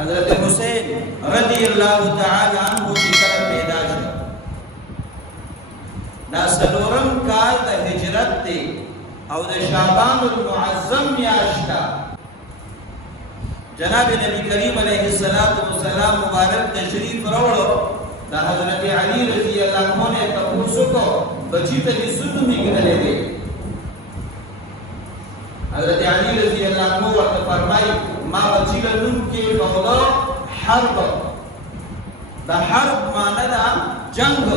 حضرت حسین رضی اللہ تعالی عنہ کی طرف پیدا شو دا سلورم کال دا ہجرت تے او دا شعبان المعظم میاشتا جناب نبی کریم علیہ السلام مبارک تشریف روڑو دا حضرت علی رضی اللہ عنہ نے تقوسو کو بچی تا جسدو می گنلے دے حضرت علی رضی اللہ عنہ وقت فرمائی ما بچی لنم کے بغضا حرب دا حرب مانا دا جنگ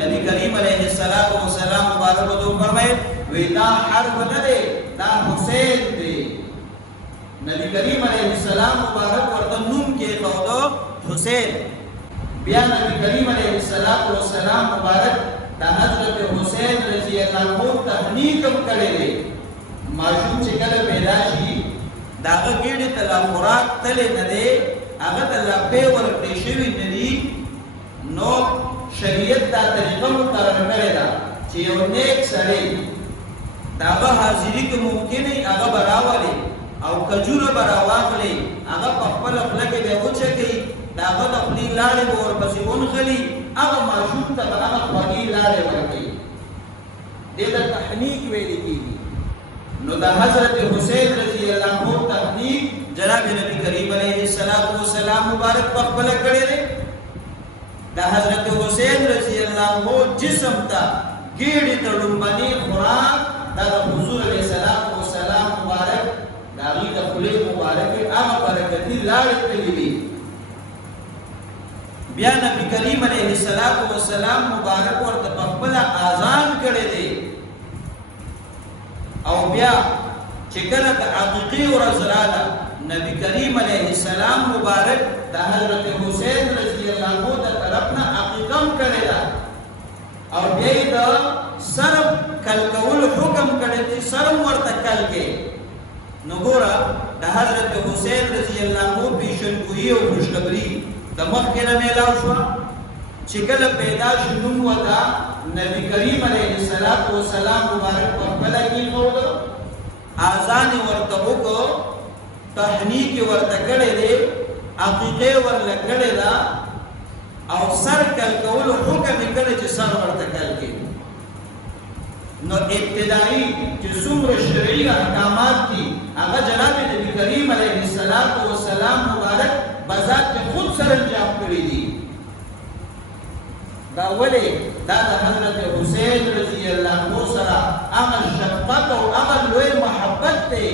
نبی کریم علیہ السلام مبارک تو فرمائے وی دا حرب ندے دا حسین دے نبی کریم علیہ السلام مبارک ورطنون کے بغضا حسین بیا نبی کریم علیہ السلام مبارک دا حضرت حسین رضی اللہ عنہ تحنیکم کرے دے معشوم چکل پیدا شی داغه ګیډې ته لا خوراک تلې نه دی هغه ته لا پی ورکړې شوي نه دي نو شریعت دا طریقه مقرر کړې ده چې یو نیک سړی د هغه حاضري کې ممکن وي هغه به راولي او کجوره به راواخلي هغه په خپله خوله کې به یې وچکوي د هغه د خولې لاړې به ورپسې ونښلي هغه ماشوم ته به هغه خوږې لاړې ورکوي دې ته تحنیک ویلې کېږي نو دا حضرت حسین رضی اللہ عنہ تحنیک جناب نبی کریم علیہ السلام مبارک پر خپل کړي دي دا حضرت حسین رضی اللہ عنہ جسم تا ګیړې تړمبني خوراک دا حضور علیہ السلام مبارک دا غي د خلې مبارک هغه برکتي لاړې کړې دي بیا نبی کریم علیہ السلام مبارک ورته خپل اذان کړي دي او بیا چې کله د عقیقې ورځ راغله نبی کریم علیه السلام مبارک د حضرت حسین رضی الله عنه د طرف نه عقیقه هم کړې ده او بیا یې د سر کل کولو حکم کړی چې سر هم ورته کل کې نو ګوره د حضرت حسین رضی الله عنه پیشنګویي او خوشخبري د مخکې نه میلاو شوه چې کله پیدا شو نوم وته نبی کریم علیہ السلام مبارک پر خپل کې خود اذان ورته وکړو تحنیک ورته کړی دی عقیقه ورله کړی دا او سر کل کول حکم کړی چې سر ورته کل کې نو ابتدایي چې څومره شرعي احکامات دي هغه جناب نبی کریم علیہ السلام مبارک بذات خود سره انجام کړی دي دا ولی دا حضرت حسین رضی اللہ عنہ سره هغه شفقت او هغه لوی محبت دی